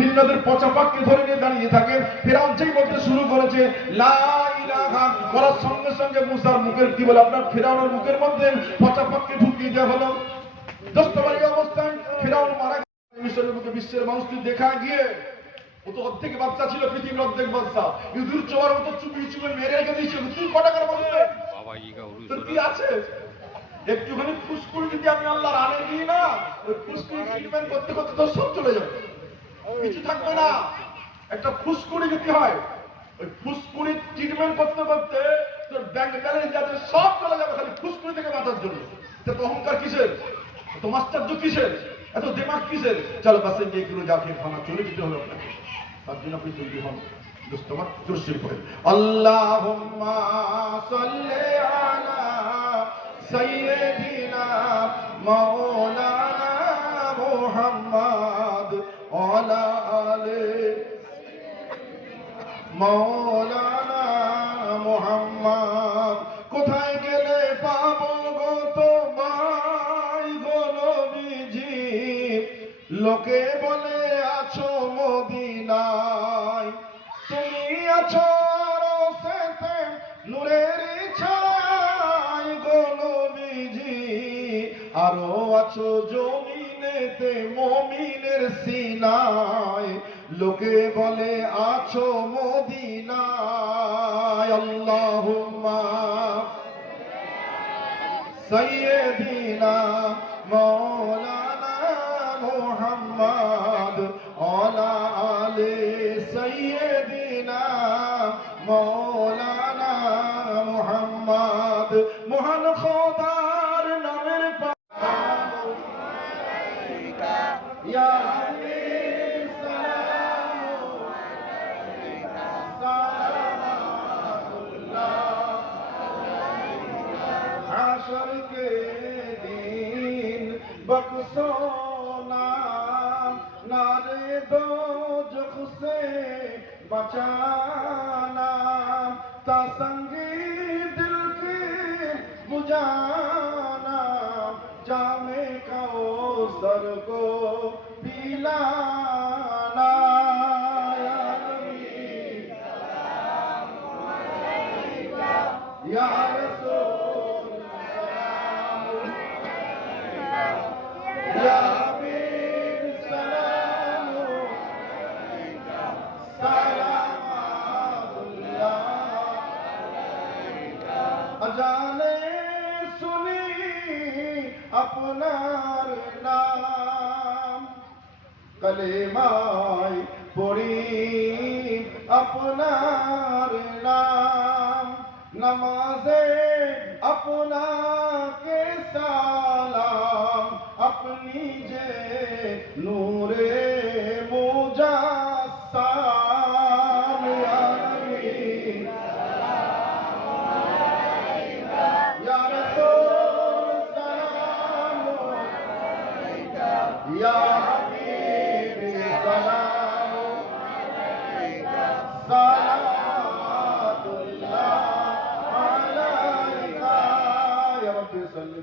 ভিন্নদের পচা পাককে ধরে নিয়ে দাঁড়িয়ে থাকে। ফেরাউন যেই বলতে শুরু করেছে লা ইলাহা বলার সঙ্গে সঙ্গে মুসার মুখের কি বলে আপনার ফেরাউনের মুখের মধ্যে পচা পাককে ঢুকিয়ে দেওয়া হলো। দস্তবাড়ি অবস্থায় ফেরাউন মারা গেছে। মিশরের মুখে বিশ্বের মানুষটি দেখা গিয়ে ও তো অর্ধেক বাচ্চা ছিল, পৃথিবীর অর্ধেক বাচ্চা, ইঁদুর চোয়ার মতো চুপি চুপে মেরে রেখে দিয়েছিল। তুই কটা করে বলবে তোর কি আছে? একটুখানি ফুসকুড়ি যদি আমি আল্লাহর আনে দিই না, ওই ফুসকুড়ি ট্রিটমেন্ট করতে করতে তোর সব চলে যাবে, কিছু থাকবে না। একটা ফুসকুড়ি যদি হয়, ওই ফুসকুড়ি ট্রিটমেন্ট করতে করতে তোর ব্যাংক ব্যালেন্স যাতে সব চলে যাবে, খালি ফুসকুড়ি থেকে বাঁচার জন্য। এত অহংকার কিসের? এত মাস্টার্য কিসের? এত দিমাগ কিসের? চলো বাসে গিয়ে কিলো জাফির খানা চলে যেতে হবে আপনাকে। তার জন্য আপনি তৈরি হন। দোস্তমার দুরূদ পড়েন, আল্লাহুম্মা সাল্লি আলা সাইয়্যিদিনা মাওলানা মুহাম্মদ ওয়ালা আলি মাওলানা মুহাম্মদ। কোথায় গেলে পাবো গো তোমায় গো নবীজি, লোকে বলে আছো মদিনায়, তুমি আছো রোশেতে নূরের ছায় গো নবীজি, আরো আছো জমিনেতে মুমিনের সিনায়, লোকে বলে আছো মদিনায়। আল্লাহুম্মা সাইয়্যিদিনা মাওলানা মুহাম্মদ ওয়ালা আলি সাইয়্যিদিনা মাওলানা মুহাম্মদ। মহান খোদার নামের ইয়া হাবিব সালামু আলাইকা সালামাতুল্লাহ। হাশর के दिन बख्शो नाम, नारे दोज़ख से बचाना, तासंगी दिल की बुझाना, जामे कौसर को पिलाना। या नबी सलाम अलैका, या रसूल सलाम अलैका, या हबीब सलाम अलैका, सलामुल्लाह अलैका। अजाने सुनी আপনার নাম, কলেমায় পড়ি আপনার নাম, নমাজে আপনাকে সালাম, আপনি যে নূরে মুজাসসাম। ইয়া নবী সালাম আলাইকা, ইয়া রাসূল সালাম আলাইকা, ইয়া হাবিব সালাম আলাইকা, সালাতুল্লাহ আলাইকা। ইয়া রাব্বি সাল্লি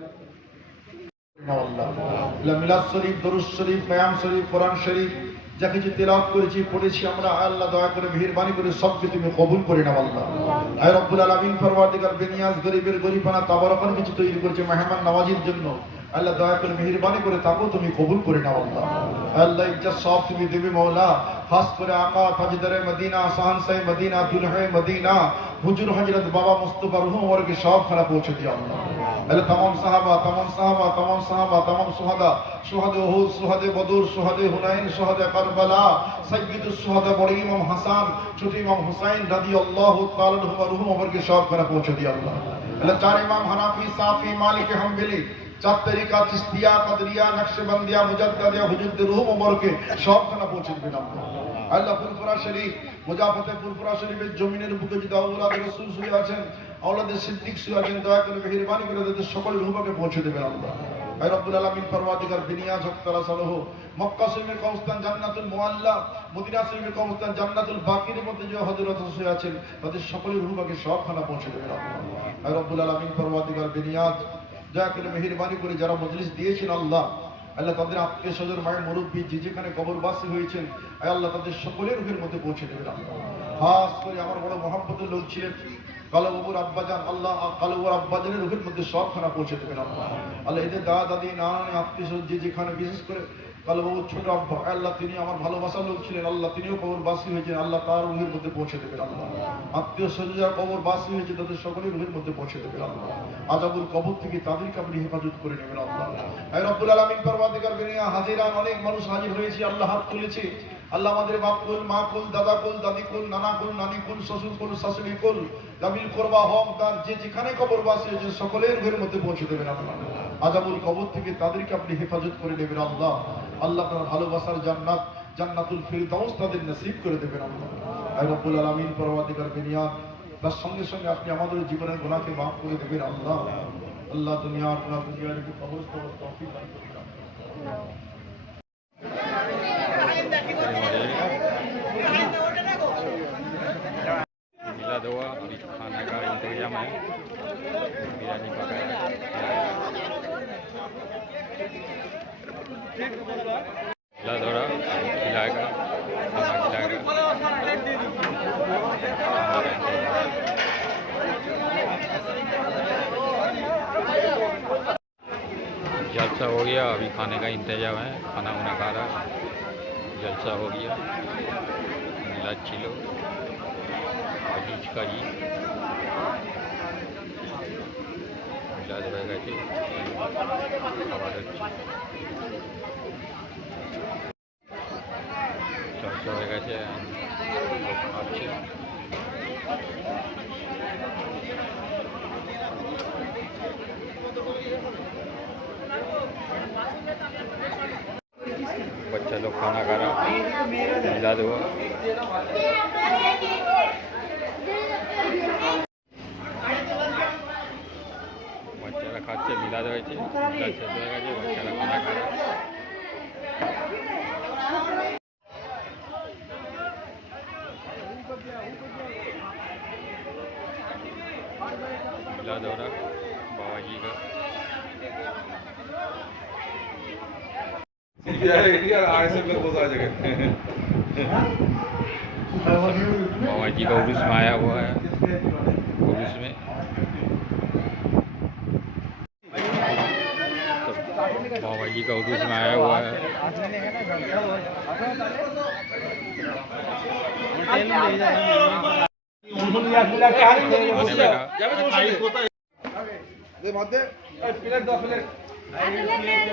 মিলাদ শরীফ, দরুদ শরীফ, কিয়াম শরীফ, কোরআন শরীফ যা কিছু তেলাওয়াত করেছি পড়েছি আমরা, আল্লাহ দয়া করে মেহেরবানি করে সবকে তুমি কবুল করে নাও আল্লাহ। আয় রব্বুল আলামিন, পরওয়ারদিগার বেনিয়াজ গরিবের গরিবানা তাবারকান কিছু তৈরি করেছে মেহমান নওয়াজির জন্য, আল্লাহ দয়া করে মেহেরবানি করে তাকেও তুমি কবুল করে নাও আল্লাহ। আল্লাহ ইজ্জত সব তুমি দেবে মওলা, খাস করে আকা তাজদারে মদিনা, শাহনশাহ মদিনা, দুলহে মদিনা হুজুর হযরত বাবা মুস্তাফা রুহ ওরকে সব খানা পৌঁছে দিও আল্লাহ। আল্লাহ तमाम সাহাবা, तमाम সাহাবা, तमाम সাহাবা, तमाम সুহাদা, সুহাদে উহুদ, সুহাদে বদর, সুহাদে হুনাইন, সুহাদে কারবালা, সাইয়্যিদুস সুহাদা বড় ইমাম হাসান, ছোট ইমাম হুসাইন রাদিয়াল্লাহু তাআলা আনহু রুহ ওরকে সব খানা পৌঁছে দিও আল্লাহ। আল্লাহ চার ইমাম হানাফি, সাফি, মালিকি, হাম্বলি, চার তরিকা চিশতিয়া, কাদরিয়া, নকশবন্দিয়া, মুজাদ্দিদিয়া হুজুরদের রুহ ওরকে সব খানা পৌঁছে দিবেন আল্লাহ। আল্লাহ ফুরফুরা শরীফ, মুজাফফতে ফুরফুরা শরীফের জমিনের বুকে যদি আওলাদ রাসূল শুয়ে আছেন, আওলাদ সিদ্দিক শুয়ে আছেন, দয়া করে মেহেরবানি করে তাদের সকলের রূহকে পৌঁছে দেবেন আল্লাহ। আয় রব্বুল আলামিন, পরওয়ারদিগার বিনিয়াজ হক তাআলা সালাহু, মক্কা শরীফের কবরস্থান জান্নাতুল মুআল্লা, মদিনা শরীফের কবরস্থান জান্নাতুল বাকির মধ্যে যে হযরত শুয়ে আছেন তাদের সকলের রূহকে সবখানা পৌঁছে দেবেন আল্লাহ। আয় রব্বুল আলামিন, পরওয়ারদিগার বিনিয়াজ দয়া করে মেহেরবানি করে যারা মজলিস দিয়েছেন আল্লাহ, আল্লাহ তাদের আত্মীয় স্বজন মায়ের মুরব্বী যে যেখানে কবরবাসী হয়েছেন আয় আল্লাহ তাদের সকলের রুহের মধ্যে পৌঁছে দেবেন আল্লাহ। খাস করে আমার বড় মহাব্বতের লোক ছিলেন কালো বাবুর আব্বাজান, আল্লাহ কালো বাবুর আব্বাজানের রুহের মধ্যে সবখানা পৌঁছে দেবেন আল্লাহ। আল্লাহ এদের দাদা দাদি নানা আত্মীয় স্বজন যে যেখানে, বিশেষ করে কালো বাবুর ছোট আব্বা আল্লাহ তিনি আমার ভালোবাসার লোক ছিলেন, আল্লাহ তিনিও কবরবাসী হয়েছেন, আল্লাহ তার রুহের মধ্যে পৌঁছে দেবেন আল্লাহ। আত্মীয় স্বজন যারা কবরবাসী হয়েছে তাদের সকলের রুহের মধ্যে পৌঁছে দেবেন আল্লাহ। আযাবুল কবর থেকে তাদেরকে আপনি হেফাজত করে নেবেন আল্লাহ। আয় রব্বুল আলামিন পরওয়ারদিগার বিনিয়া হাজিরান, অনেক মানুষ হাজির হয়েছে আল্লাহ, হাত তুলেছে আল্লাহ। আমাদের বাপ কুল, মা কুল, দাদা কুল, দাদি কুল, নানা কুল, নানি কুল, শ্বশুর কুল, শাশুড়ি কুল, জামিল করবা হক তার যে যেখানে কবরবাসী হয়েছে সকলের রুহের মধ্যে পৌঁছে দেবেন আল্লাহ। আযাবুল কবর থেকে তাদেরকে আপনি হেফাজত করে নেবেন আল্লাহ। আল্লাহ আপনার ভালোবাসার জান্নাত, জান্নাতুল ফিরদাউস তাদের নসিব করে দেবেন আল্লাহ। আয় রব্বুল আলামিন পরওয়ারদিগার বিনিয়া, তার সঙ্গে সঙ্গে আপনি আমাদের জীবনের গুনাহকে মাফ করে দেবেন আল্লাহ। আল্লাহ দুনিয়া আপনার দুনিয়ার কবর কবর তৌফিক দান করুন। मिला हुआ अभी खाना का इंतजाम है, बिरयानी पकाया मिला दौड़ा खिलाएगा, खाना खिलाएगा। जलसा हो गया, अभी खाने का इंतजाम है, खाना वाना खा रहा, जलसा हो गया। मिलाद छिलो अजीज का ही मिलाद হয়ে গেছে, খাবার হচ্ছে, জলসা হয়ে গেছে, লোক খাচ্ছে। बच्चा लोग खाना खा रहा, मिलाद हुआ। বাচ্চারা খাচ্ছে, মিলাদ হয়েছে, মিলাদ শেষ হয়ে গেছে, বাচ্চারা খানা খায়। मिलाद हो रहा बाबा जी का। बाबा जी का उर्स में आया हुआ है, उर्स में बाबा जी का उर्स में आया हुआ है। প্লেট